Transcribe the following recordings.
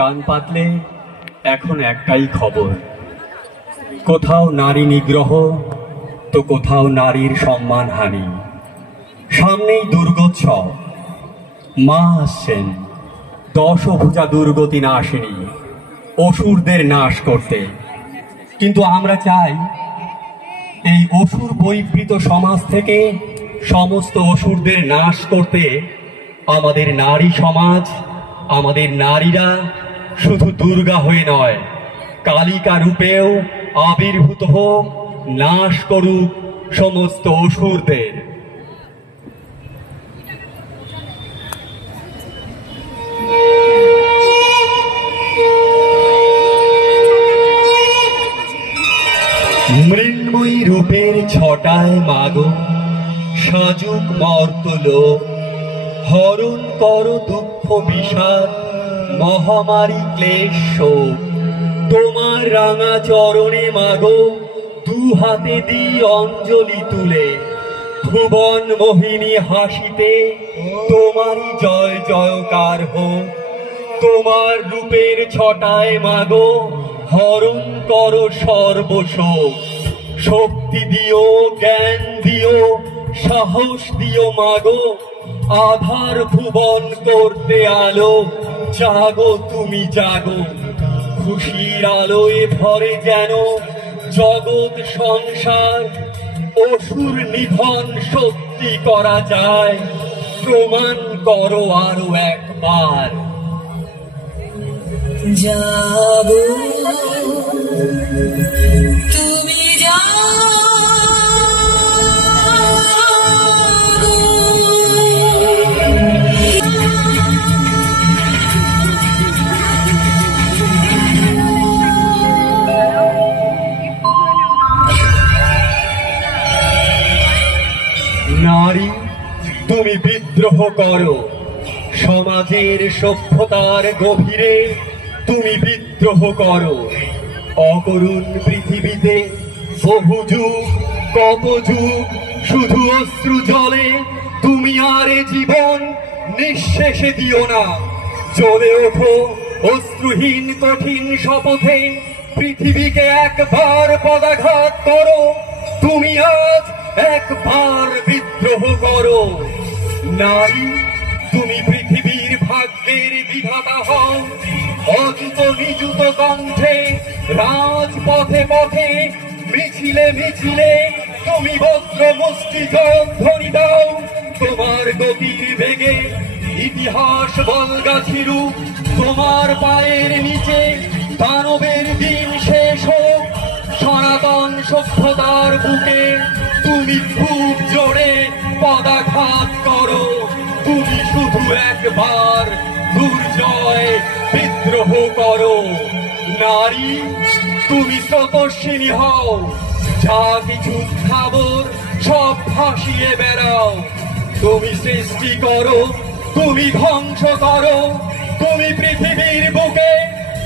কান পাতলে এখন একটাই খবর। কোথাও নারী নিগ্রহ, তো কোথাও নারীর সম্মানহানি। সামনেই দুর্গোৎসব। মা আসছেন। দশ দশভুজা দুর্গতি না আসেনি। অসুরদের নাশ করতে। কিন্তু আমরা চাই, এই অসুর বৈবৃত সমাজ থেকে সমস্ত অসুরদের নাশ করতে আমাদের নারী সমাজ, আমাদের নারীরা শুধু দুর্গা হয়ে নয়, কালিকা রূপেও আবির্ভূত হোক, নাশ করুক সমস্ত অসুরদের। মৃন্ময়ী রূপের ছটায় মাগো, সাজুক মর্তল হরণ কর দুঃখ বিষাদ মহামারী ক্লেশ। তোমার রাঙা চরণে মাগো দু হাতে দি অঞ্জলি তুলে ভুবন মোহিনী হাসিতে তোমারই জয় জয়কার হোক, তোমার রূপের ছটায় মাগো, হরণ কর সর্বশোক শক্তি দিও, জ্ঞান দিও, সাহস দিও মাগো, আধার ভুবন করতে আলো জাগো, তুমি জাগো। খুশির আলোয় ভরে যেন জগৎ সংসার, অসুর নিধন সত্যি করা যায়। প্রমাণ করো আরও একবার। যাব তুমি বিদ্রোহ করো। সমাজের সভ্যতার গভীরে তুমি বিদ্রোহ করো। অকরুণ পৃথিবীতে বহু যুগ, কত যুগ, শুধু অশ্রু জলে তুমি আর জীবন নিঃশেষে দিও না। চলে ওঠো অশ্রুহীন কঠিন শপথে, পৃথিবীকে একবার পদাঘাত করো। তুমি আজ একবার বিদ্রোহ করো। নারী, তুমি পৃথিবীর ভাগ্যের বিধাতা হও। অযুত নিযুত কণ্ঠে, রাজপথে পথে, মিছিলে মিছিলে তুমি বজ্র মুষ্টি ধ্বনি দাও। তোমার গতির বেগে ইতিহাস বলগাছি তোমার পায়ের নিচে দানবের দিন শেষ হোক। সনাতন সভ্যতার বুকে তুমি খুব একবার দুর্জয় বিদ্রোহ করো। নারী, তুমি তপস্বিনী হও। যা কিছু খাবর, সব ভাসিয়ে বেড়াও। তুমি সৃষ্টি করো, তুমি ধ্বংস করো। তুমি পৃথিবীর বুকে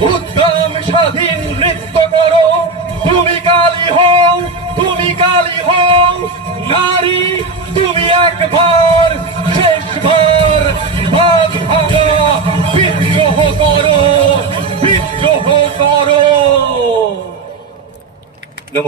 উদ্যম স্বাধীন নৃত্য করো। তুমি কালী হও, তুমি কালী হও। নারী, তুমি একবার oh,